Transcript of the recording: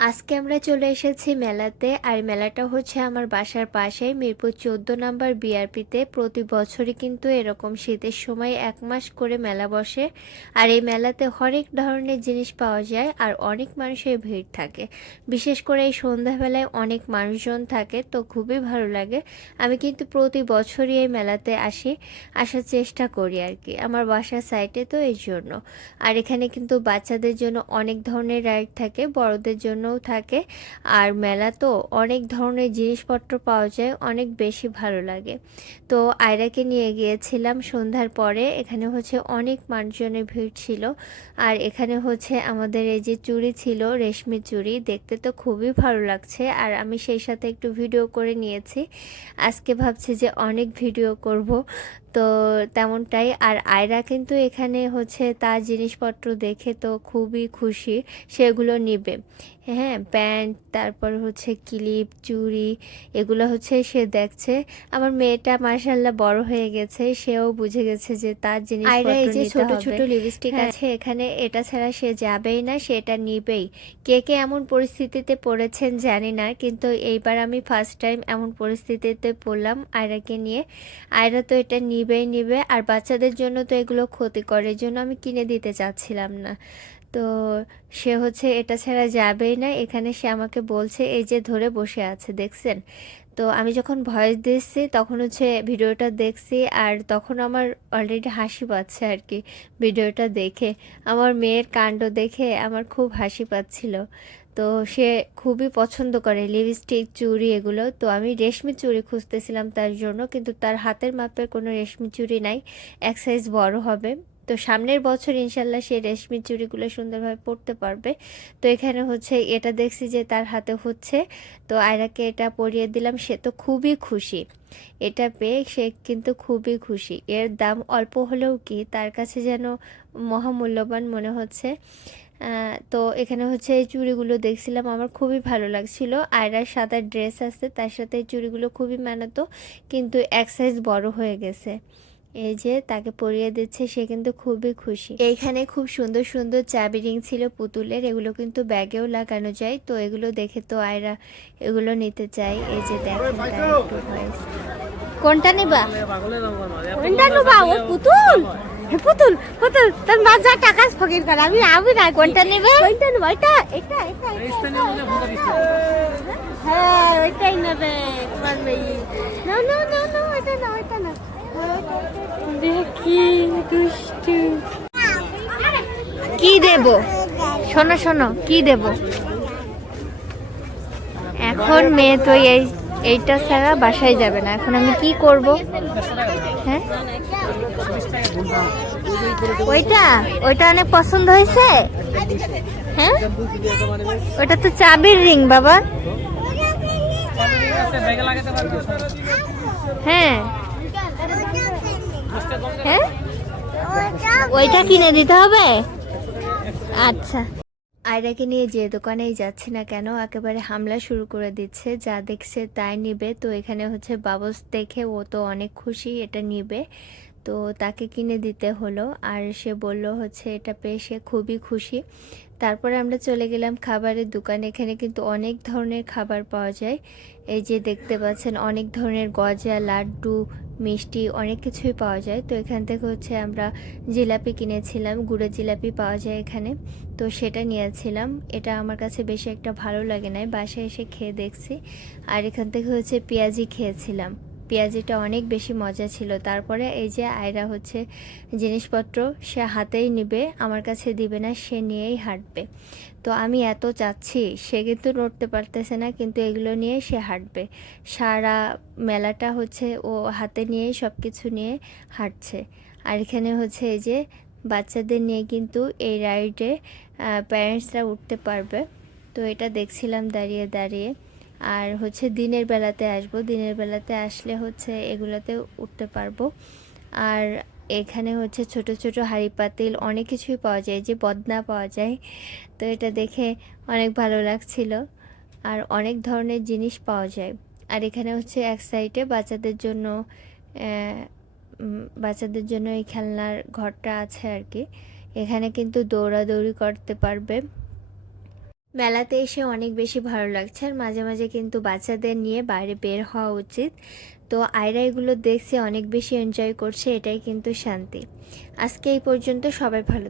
আজকে আমরা চলে এসেছি মেলাতে। আর মেলাটা হচ্ছে আমার বাসার পাশেই মিরপুর 14 নম্বর বিআরপিতে। প্রতি বছরই কিন্তু এরকম শীতের সময় 1 মাস করে মেলা বসে। আর এই মেলাতে হরেক ধরনের জিনিস পাওয়া যায় আর অনেক মানুষের ভিড় থাকে। বিশেষ করে এই সন্ধ্যাবেলায় অনেক মানুষজন থাকে, তো খুবই ভালো লাগে। আমি কিন্তু প্রতি বছরই এই মেলাতে আসার চেষ্টা করি আর কি, আমার বাসার সাইটে, তো এই জন্য। আর এখানে কিন্তু বাচ্চাদের জন্য অনেক ধরনের রাইড থাকে, বড়দের জন্যও থাকে। আর মেলা তো অনেক ধরনের জিনিসপত্র পাওয়া যায়, অনেক বেশি ভালো লাগে। তো আয়রাকে নিয়ে গিয়েছিলাম সন্ধ্যার পরে। এখানে হচ্ছে অনেক মানুষজনের ভিড় ছিল। আর এখানে হচ্ছে আমাদের এই যে চুড়ি ছিল, রেশমি চুড়ি, দেখতে তো খুবই ভালো লাগছে। আর আমি সেই সাথে একটু ভিডিও করে নিয়েছি। আজকে ভাবছি যে অনেক ভিডিও করব, তো তেমনটাই। আর আয়রা কিন্তু এখানে হচ্ছে তার জিনিসপত্র দেখে তো খুবই খুশি, সেগুলো নিবে। হ্যাঁ, প্যান্ট, তারপর হচ্ছে ক্লিপ, চুড়ি, এগুলো হচ্ছে সে দেখছে। আমার মেয়েটা মাশাআল্লাহ বড় হয়ে গেছে, সেও বুঝে গেছে যে তার জিনিসপত্র নিতে হবে। এই যে ছোট ছোট লিপস্টিক আছে এখানে, এটা ছাড়া সে যাবেই না, সেটা নিবেই। কে কে এমন পরিস্থিতিতে পড়েছেন জানি না, কিন্তু এইবার আমি ফার্স্ট টাইম এমন পরিস্থিতিতে পড়লাম আয়রাকে নিয়ে। আয়রা তো এটা নিবেই নিবে, আর বাচ্চাদের জন্য তো এগুলো ক্ষতিকর, এর জন্য আমি কিনে দিতে চাচ্ছিলাম না। তো সে হচ্ছে এটা ছাড়া যাবেই না। এখানে সে আমাকে বলছে, এই যে ধরে বসে আছে, দেখছেন? তো আমি যখন ভয়েস দিচ্ছি তখন হচ্ছে ভিডিওটা দেখছি, আর তখন আমার অলরেডি হাসি পাচ্ছে আর কি। ভিডিওটা দেখে আমার মেয়ের কাণ্ড দেখে আমার খুব হাসি পাচ্ছিল। তো সে খুবই পছন্দ করে লিপস্টিক, চুড়ি, এগুলো। তো আমি রেশমি চুড়ি খুঁজতেছিলাম তার জন্য, কিন্তু তার হাতের মাপের কোনো রেশমি চুড়ি নাই, এক সাইজ বড় হবে। তো সামনের বছর ইনশাল্লাহ সে রেশমি চুড়িগুলো সুন্দরভাবে পরতে পারবে। তো এখানে হচ্ছে এটা দেখছি যে তার হাতে হচ্ছে, তো আয়রাকে এটা পরিয়ে দিলাম। সে তো খুবই খুশি, এটা পেয়ে সে কিন্তু খুবই খুশি। এর দাম অল্প হলেও কি তার কাছে যেন মহামূল্যবান মনে হচ্ছে। তো এখানে হচ্ছে এই চুড়িগুলো দেখছিলাম, আমার খুবই ভালো লাগছিল। আয়রার সাদা ড্রেস আছে, তার সাথে এই চুড়িগুলো খুবই মানাতো, কিন্তু এক সাইজ বড় হয়ে গেছে। এই যে তাকে পরিয়ে দিচ্ছে, সে কিন্তু খুবই খুশি। এইখানে খুব সুন্দর সুন্দর চাবি রিং ছিল পুতুলের, এগুলো কিন্তু ব্যাগেও লাগানো যায়। তো এগুলো দেখে তো আয়রা এগুলো নিতে চাই। এই যে দেখেন তার একটু ভয়েস। কোনটা নিবা? কোনটা নেবা? ওই পুতুল, হে পুতুল, পুতুল তোর মা যা টাকা ফকির করে, আমি না। কোনটা নিবে? কোনটা নেবা? এটা এটা এটা হ্যাঁ, ওইটাই নেবে তোমার মেয়ে। না না না না, ওইটা না, ওইটা না। দেখি দুষ্টু। কি দেব? শোনো শোনো, কি দেব? এখন মেয়ে তো এইটা ছাড়া বাসায় যাবে না, এখন আমি কি করব? হ্যাঁ, ওইটা ওইটা অনেক পছন্দ হয়েছে। হ্যাঁ, ওটা তো চাবির রিং বাবা। হ্যাঁ হ্যাঁ, ওইটা কিনে দিতে হবে। আচ্ছা। আয়রাকে নিয়ে যে দোকানেই যাচ্ছে না কেন, একেবারে হামলা শুরু করে দিচ্ছে, যা দেখছে তাই নিবে। তো এখানে হচ্ছে বাবলস দেখে ও তো অনেক খুশি, এটা নিবে। তো তাকে কিনে দিতে হলো, আর সে বলল হচ্ছে এটা পেয়ে সে খুবই খুশি। তারপরে আমরা চলে গেলাম খাবারের দোকানে। এখানে কিন্তু অনেক ধরনের খাবার পাওয়া যায়। এই যে দেখতে পাচ্ছেন, অনেক ধরনের গজা, লাড্ডু, মিষ্টি, অনেক কিছুই পাওয়া যায়। তো এখান থেকে হচ্ছে আমরা জিলাপি কিনেছিলাম, গুড়ের জিলাপি পাওয়া যায় এখানে, তো সেটা নিয়েছিলাম। এটা আমার কাছে বেশি একটা ভালো লাগে নাই, বাসায় এসে খেয়ে দেখছি। আর এখান থেকে হচ্ছে পেঁয়াজি খেয়েছিলাম, পেঁয়াজিটা অনেক বেশি মজা ছিল। তারপরে এই যে আয়রা হচ্ছে জিনিসপত্র সে হাতেই নিবে, আমার কাছে দিবে না, সে নিয়েই হাঁটবে। তো আমি এত চাচ্ছি, সে কিন্তু নড়তে পারতেছে না, কিন্তু এগুলো নিয়ে সে হাঁটবে। সারা মেলাটা হচ্ছে ও হাতে নিয়েই সব কিছু নিয়ে হাঁটছে। আর এখানে হচ্ছে এই যে বাচ্চাদের নিয়ে কিন্তু এই রাইডে প্যারেন্টসরা উঠতে পারবে। তো এটা দেখছিলাম দাঁড়িয়ে দাঁড়িয়ে। আর হচ্ছে দিনের বেলাতে আসবো, দিনের বেলাতে আসলে হচ্ছে এগুলোতে উঠতে পারবো। আর এখানে হচ্ছে ছোট ছোট হাঁড়ি পাতিল অনেক কিছুই পাওয়া যায়, যে বদনা পাওয়া যায়। তো এটা দেখে অনেক ভালো লাগছিল, আর অনেক ধরনের জিনিস পাওয়া যায়। আর এখানে হচ্ছে এক সাইডে বাচ্চাদের জন্য এই খেলনার ঘরটা আছে আর কি। এখানে কিন্তু দৌড়াদৌড়ি করতে পারবে। মেলাতে এসে অনেক বেশি ভালো লাগছে, আর মাঝে মাঝে কিন্তু বাচ্চাদের নিয়ে বাইরে বের হওয়া উচিত। তো আয়রা এগুলো দেখছে, অনেক বেশি এনজয় করছে, এটাই কিন্তু শান্তি। আজকে এই পর্যন্ত, সবাই ভালো